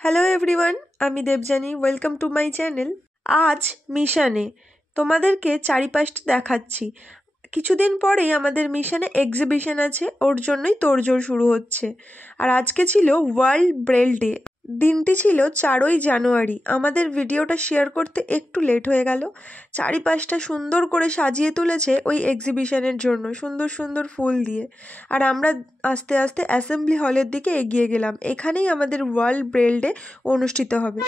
Hello everyone, আমি Debjani. Welcome to my channel. আজ মিশনে তোমাদেরকে চারিপাশটা দেখাচ্ছি। কিছুদিন পরেই আমাদের মিশনে এক্সিবিশন আছে, ওর জন্যই তোড়জোড় শুরু হচ্ছে। আর আজকে ছিল ওয়ার্ল্ড ব্রেল ডে। দিনটি ছিল 4ই জানুয়ারি। আমাদের ভিডিওটা শেয়ার করতে একটু লেট হয়ে গেল। চারিপাশটা সুন্দর করে সাজিয়ে তুলেছে ওই এক্সিবিশনের জন্য, সুন্দর সুন্দর ফুল দিয়ে। আর আমরা আস্তে আস্তে অ্যাসেম্বলি হলের দিকে এগিয়ে গেলাম। এখানেই আমাদের ওয়ার্ল্ড ব্রেল ডে অনুষ্ঠিত হবে।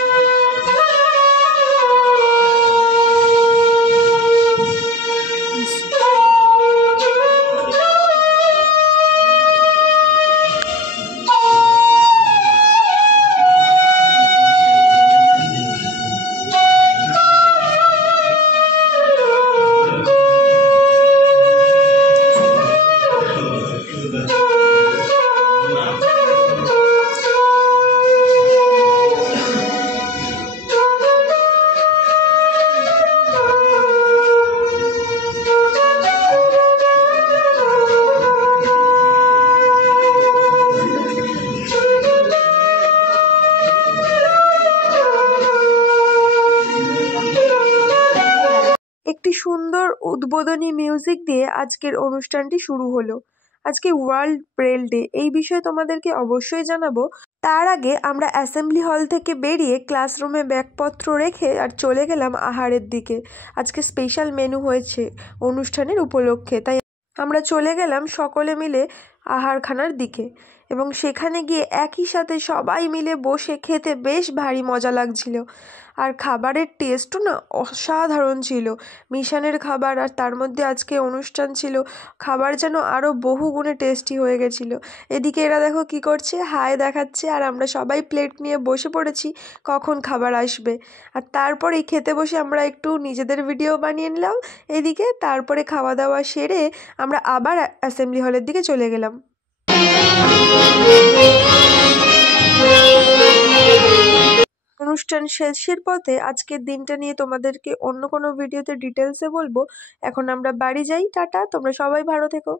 একটি সুন্দর উদ্বোধনী মিউজিক দিয়ে আজকের অনুষ্ঠানটি শুরু হলো। আজকে ওয়ার্ল্ড ব্রেল ডে, এই বিষয়ে তোমাদেরকে অবশ্যই জানাবো। তার আগে আমরা অ্যাসেম্বলি হল থেকে বেরিয়ে ক্লাসরুমে ব্যাগপত্র রেখে আর চলে গেলাম আহারের দিকে। আজকে স্পেশাল মেনু হয়েছে অনুষ্ঠানের উপলক্ষে, তাই আমরা চলে গেলাম সকলে মিলে আহারখানার দিকে। এবং সেখানে গিয়ে একই সাথে সবাই মিলে বসে খেতে বেশ ভারী মজা লাগছিল। আর খাবারের টেস্টও না অসাধারণ ছিল। মিশনের খাবার, আর তার মধ্যে আজকে অনুষ্ঠান ছিল, খাবার যেন আরও বহু গুণে টেস্টি হয়ে গেছিলো। এদিকে এরা দেখো কি করছে, হাই দেখাচ্ছে, আর আমরা সবাই প্লেট নিয়ে বসে পড়েছি কখন খাবার আসবে। আর তারপরেই খেতে বসে আমরা একটু নিজেদের ভিডিও বানিয়ে নিলাম এদিকে। তারপরে খাওয়া দাওয়া সেরে আমরা আবার অ্যাসেম্বলি হলের দিকে চলে গেলাম। অনুষ্ঠান শেষের পথে আজকের দিনটা নিয়ে তোমাদেরকে অন্য কোনো ভিডিওতে ডিটেলসে বলবো। এখন আমরা বাড়ি যাই, টাটা, তোমরা সবাই ভালো থেকো।